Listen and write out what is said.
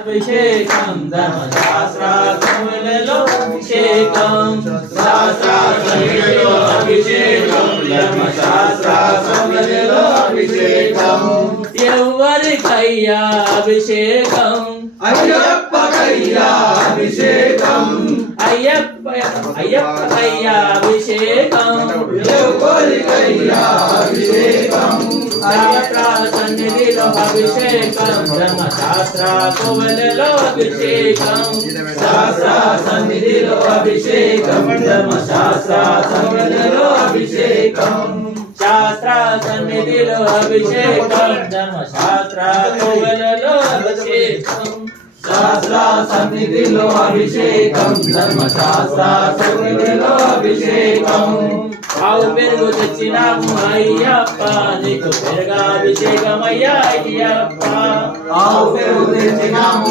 అభిషేకం ధర్మశాస్త్ర కమలలో అభిషేకం శాస్త్ర సన్నిధిలో అభిషేకం ధర్మశాస్త్ర కమలలో అభిషేకం ఎవరికయ్యా అభిషేకం అయ్యప్పకయ్యా అభిషేకం అయ్యప్పకయ్యా అభిషేకం ఎవరికయ్యా అభిషేకం శాస్త్ర సన్నిధిలో అభిషేకం ధర్మశాస్త్ర కోవెలలో అభిషేకం శాస్త్ర సన్నిధిలో అభిషేకం ధర్మశాస్త్ర సన్నిధిలో అభిషేకం శాస్త్ర సన్నిధిలో అభిషేకం ధర్మశాస్త్ర కోవెలలో అభిషేకం శాస్త్ర సన్నిధిలో అభిషేకం ధర్మశాస్త్ర సన్నిధిలో అభిషేకం ఆవు పెరుగు తెచ్చినాము అయ్యప్ప నీకు పెరుగాభిషేకం అయ్యా అయ్యప్ప ఆవు పెరుగు తెచ్చినాము